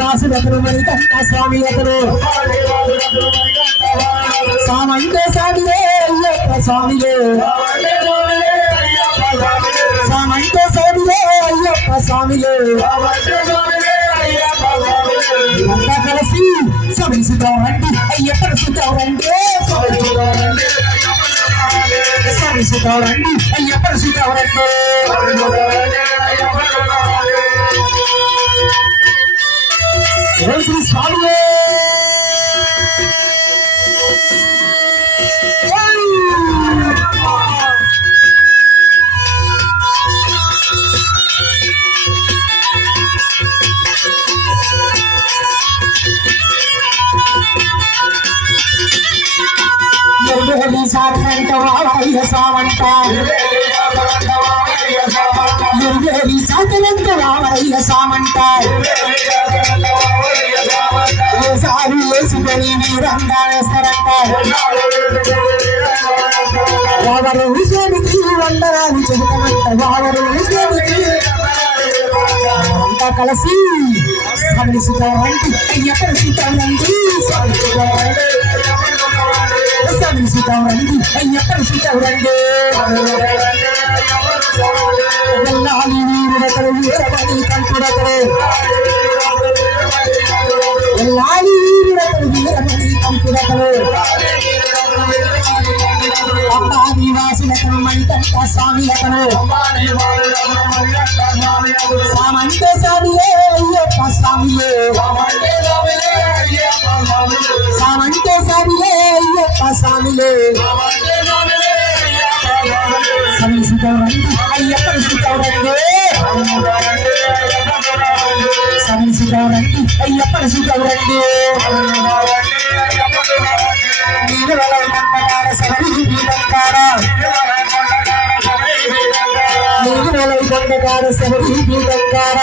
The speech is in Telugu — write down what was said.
వాసులతను మణికంఠ స్వామి అతను సామంటే స్వామిలే అయ్యప్ప స్వామిలే సామంటే స్వామిలే అయ్యప్ప స్వామిలే అంతా కలిసి సమీసుతాం రండి అయ్యప్ప సుతాం రండి సమీసుతాం రండి అయ్యప్ప సుతాం రండి శ్రీ స్వామి సాధనంట వావయ్య సామంట సాధనంట వావయ్య సామంట సారి వేసుకొని మీరంగా వేస్తారంట వావరు విషయానికి వందనాలు చెబుతామంట వావరు విషయానికి అంతా కలిసి సమీసుతారండి అయ్యప్ప సీతారండి సమీసుతారండి అయ్యప్ప సీతారండి ఎల్లాలి వీరుడతలు వీరమణి కంకుడతలు ఎల్లాలి వీరుడతలు వీరమణి కంకుడతలు నివాసులతను మణికంఠ స్వామి అతను సామంటే స్వామిలే అయ్యప్ప స్వామిలే సామంటే స్వామిలే అయ్యప్ప స్వామిలే సమీసుతారండి అయ్యప్ప సుతారండి సమీసుతారండి అయ్యప్ప సుతారండి నీరు కొండకార శబరి పీఠంకార